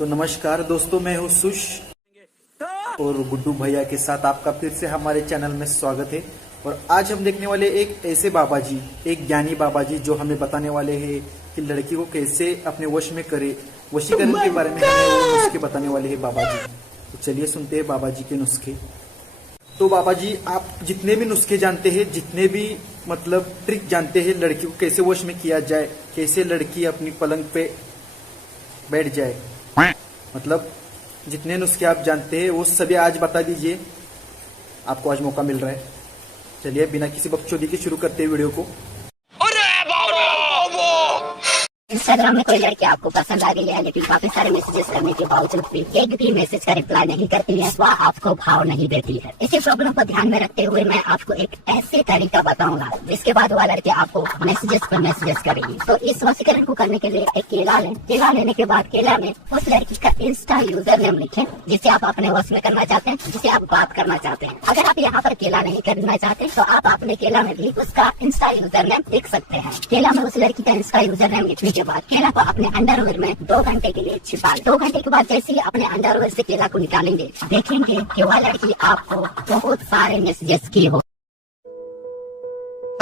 तो नमस्कार दोस्तों, मैं हूँ सुश और गुड्डू भैया के साथ आपका फिर से हमारे चैनल में स्वागत है। और आज हम देखने वाले एक ऐसे बाबा जी, एक ज्ञानी बाबा जी जो हमें बताने वाले हैं कि लड़की को कैसे अपने वश में करे। वशीकरण के बारे में हमें वो नुस्खे बताने वाले हैं बाबा जी। तो चलिए सुनते हैं बाबा जी के नुस्खे। तो बाबा जी, आप जितने भी नुस्खे जानते हैं, जितने भी मतलब ट्रिक जानते हैं लड़की को कैसे वश में किया जाए, कैसे लड़की अपनी पलंग पे बैठ जाए, मतलब जितने नुस्खे आप जानते हैं वो सभी आज बता दीजिए। आपको आज मौका मिल रहा है। चलिए बिना किसी बकचोदी के शुरू करते हैं वीडियो को। इंस्टाग्राम में कोई लड़की आपको पसंद आ गई है, लेकिन काफी सारे मैसेजेस करने के बावजूद भी एक भी मैसेज का रिप्लाई नहीं करती है, वह आपको भाव नहीं देती है। इसी प्रॉब्लम को ध्यान में रखते हुए मैं आपको एक ऐसे तरीका बताऊंगा जिसके बाद वह लड़की आपको मैसेजेस पर मैसेजेस करेगी। तो इस वशीकरण को करने के लिए एक केला लें। केला लेने के बाद केला में उस लड़की का इंस्टा यूजर नेम लिखें जिसे आप अपने वश में करना चाहते हैं, जिसे आप बात करना चाहते हैं। अगर आप यहाँ पर केला नहीं करना चाहते तो आप अपने केला में भी उसका इंस्टा यूजर नेम लिख सकते हैं। केला में उस लड़की का इंस्टा यूजर नेम लिखने के बाद केला को अपने अंडरवेयर में 2 घंटे के लिए छिपा। 2 घंटे के बाद जैसे ही अपने अंडरवेयर से केला को निकालेंगे, देखेंगे कि वह लड़की आपको बहुत सारे मैसेजेस की हो।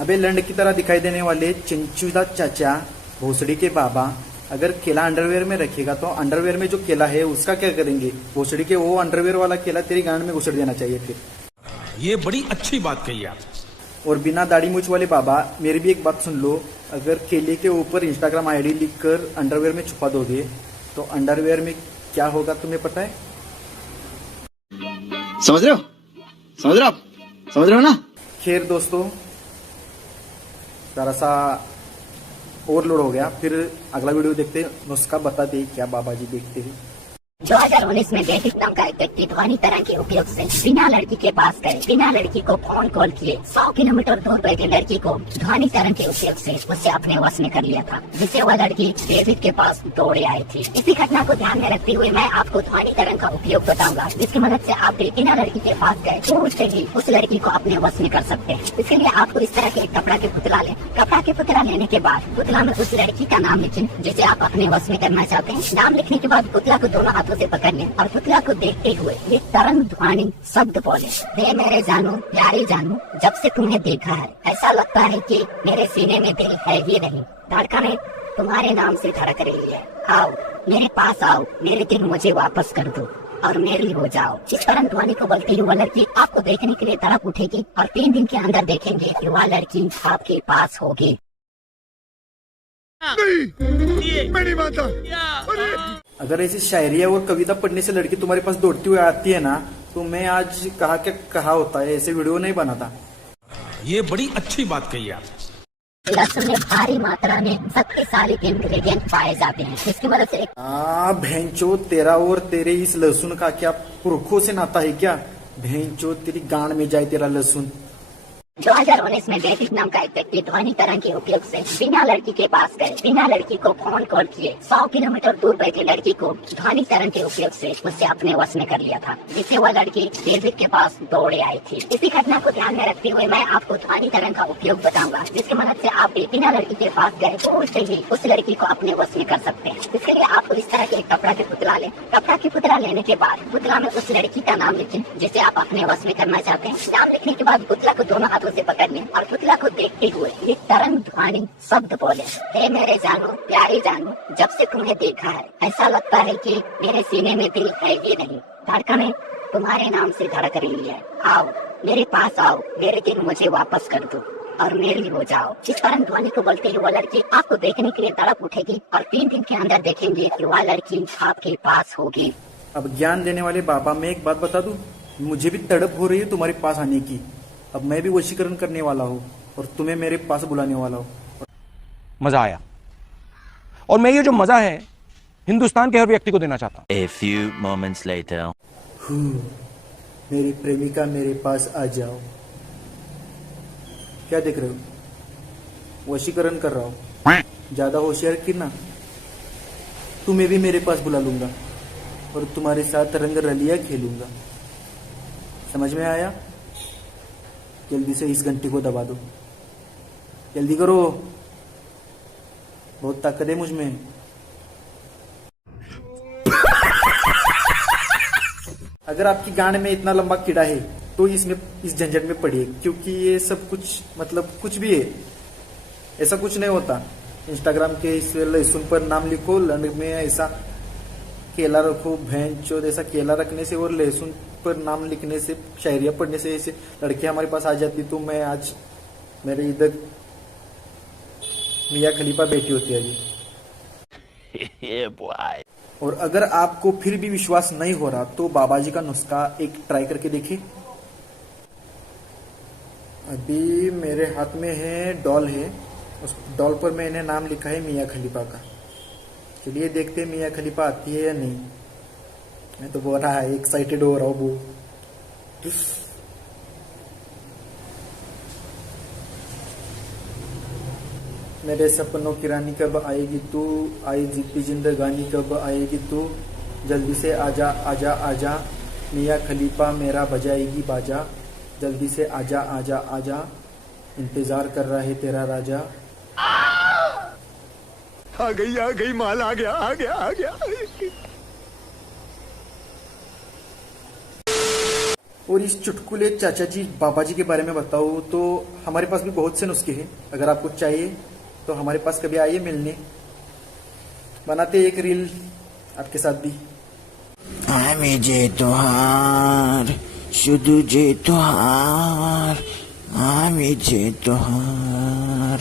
अबे लंड की तरह दिखाई देने वाले चिंचुदा चाचा, भोसड़ी के बाबा, अगर केला अंडरवेयर में रखेगा तो अंडरवेयर में जो केला है उसका क्या करेंगे? भोसड़ी के वो अंडरवेयर वाला केला तेरी गांड में घुसड़ देना चाहिए। फिर ये बड़ी अच्छी बात कही आप। और बिना दाढ़ी मूछ वाले बाबा, मेरी भी एक बात सुन लो। अगर केले के ऊपर इंस्टाग्राम आईडी लिखकर अंडरवेयर में छुपा दोगे तो अंडरवेयर में क्या होगा तुम्हें पता है? समझ रहे हो? समझ रहे हो ना? खैर दोस्तों, जरा सा ओवरलोड हो गया। फिर अगला वीडियो देखते हैं, नुस्खा बता दे क्या बाबा जी देखते हैं। 2019 में डेविड नाम का एक व्यक्ति ध्वनि तरंग के उपयोग से बिना लड़की के पास गए, बिना लड़की को फोन कॉल किए 100 किलोमीटर दूर बैठे लड़की को ध्वनि तरंग के उपयोग से उससे अपने वश में कर लिया था, जिससे वह लड़की डेविड के पास दौड़े आई थी। इसी घटना को ध्यान में रखते हुए मैं आपको ध्वनि तरंग का उपयोग बताऊंगा, जिसकी मदद से आप भी बिना लड़की के पास गए दूर से ही उस लड़की को अपने वश में कर सकते हैं। इसके लिए आपको इस तरह के एक कपड़ा के पुतला लें। कपड़ा के पुतला लेने के बाद पुतला में उस लड़की का नाम लिखें जिसे आप अपने वश में करना चाहते हैं। नाम लिखने के बाद पुतला को दोनों से पकड़ लें और पुतला को देखते हुए ये तरंग ध्वनि शब्द बोले, हे मेरे जानू, प्यारे जानू, जब से तुम्हें देखा है ऐसा लगता है कि मेरे सीने में दिल है ही नहीं, धड़कनें तुम्हारे नाम से धड़क रही है। आओ मेरे पास आओ, मेरे दिल मुझे वापस कर दो और मेरी हो जाओ। इस तरंग ध्वनि को बोलती हुई वह लड़की आपको देखने के लिए तड़प उठेगी और 3 दिन के अंदर देखेंगे कि वह लड़की आपके पास होगी। अगर ऐसी शायरी और कविता पढ़ने से लड़की तुम्हारे पास दौड़ती हुई आती है ना, तो मैं आज कहा होता है, ऐसे वीडियो नहीं बनाता। ये बड़ी अच्छी बात कही आप। लहसुन में भारी मात्रा में शक्तिशाली इंग्रेडिएंट पाए जाते हैं, जिसकी मदद से भैंचो, तेरा और तेरे इस लहसुन का क्या पुरखों से नाता है क्या? भैंचो, तेरी गांड में जाए तेरा लहसुन। 2019 में डेविड नाम का एक व्यक्ति ध्वनि तरंग के उपयोग से बिना लड़की के पास गए, बिना लड़की को फोन कॉल किए 100 किलोमीटर दूर बैठे लड़की को ध्वनि तरंग के उपयोग से उससे अपने वश में कर लिया था, जिससे वह लड़की डेविड के पास दौड़े आई थी। इसी घटना को ध्यान में रखते हुए मैं आपको ध्वनि तरंग का उपयोग बताऊंगा, जिसकी मदद से आप भी बिना लड़की के पास गए दूर से ही उस लड़की को अपने वश में कर सकते हैं। इसके लिए आपको इस तरह के एक कपड़ा के पुतला लें। कपड़ा के पुतला लेने के बाद पुतला में उस लड़की का नाम लिखें जिसे आप अपने वश में करना चाहते हैं। नाम लिखने के बाद पुतला को दोनों हाथों से पकड़ लें और पुतला को देखते हुए ये तरंग ध्वनि शब्द बोले, हे मेरे जानू, प्यारे जानू, जब से तुम्हें देखा है ऐसा लगता है कि मेरे सीने में दिल है ही नहीं, धड़कनें तुम्हारे नाम से धड़क रही है। आओ मेरे पास आओ, मेरे दिल मुझे वापस कर दो और मेरी हो जाओ। इस तरंग ध्वनि को बोलते हुए वह लड़की आपको देखने के लिए तड़प उठेगी और 3 दिन के अंदर देखेंगे कि वह लड़की आपके पास होगी। अब ज्ञान देने वाले बाबा, मैं एक बात बता दूं, मुझे भी तड़प हो रही है तुम्हारे पास आने की। अब मैं भी वशीकरण करने वाला हूँ और तुम्हें मेरे पास बुलाने वाला हूँ। मजा आया, और मैं ये जो मजा है हिंदुस्तान के हर व्यक्ति को देना चाहता हूँ। A few moments later. मेरी प्रेमिका मेरे पास आ जाओ। क्या देख रहे हो? वशीकरण कर रहा हूँ, ज्यादा होशियार की ना। तुम्हें भी मेरे पास बुला लूंगा और तुम्हारे साथ रंग रलिया खेलूंगा। समझ में आया? जल्दी से इस घंटी को दबा दो। जल्दी करो, बहुत ताकत है मुझ में। अगर आपकी गांड में इतना लंबा कीड़ा है तो इसमें इस झंझट में पड़िए, क्योंकि ये सब कुछ मतलब कुछ भी है, ऐसा कुछ नहीं होता। इंस्टाग्राम के इस लहसुन पर नाम लिखो, लंड में ऐसा केला रखो, भैंस चोद ऐसा केला रखने से और लहसुन पर नाम लिखने से, शायरिया पढ़ने से ऐसे लड़के हमारे पास आ जाती। तो मैं आज मेरे इधर मियाँ खलीफा बैठी होती है अभी। और अगर आपको फिर भी विश्वास नहीं हो रहा तो बाबा जी का नुस्खा एक ट्राई करके देखिए। अभी मेरे हाथ में है डॉल है, उस डॉल पर मैंने नाम लिखा है मियाँ खलीफा का। चलिए देखते हैं मियाँ खलीफा आती है या नहीं। मैं तो बोल रहा है एक्साइटेड हो रहा हूँ वो। मेरे सपनों की रानी कब आएगी तू, आई जीती जिंदगानी कब आएगी तू, जल्दी से आजा आजा आजा, मियाँ खलीफा मेरा बजाएगी बाजा, जल्दी से आजा आजा आजा, इंतजार कर रहा है तेरा राजा। आ गई माल आ गया। और इस चुटकुले चाचा जी बाबा जी के बारे में बताऊँ तो हमारे पास भी बहुत से नुस्खे हैं। अगर आपको चाहिए तो हमारे पास कभी आइए मिलने, बनाते एक रील आपके साथ भी। आम्ही जेतोहार शुधु जेतोहार आम्ही जेतोहार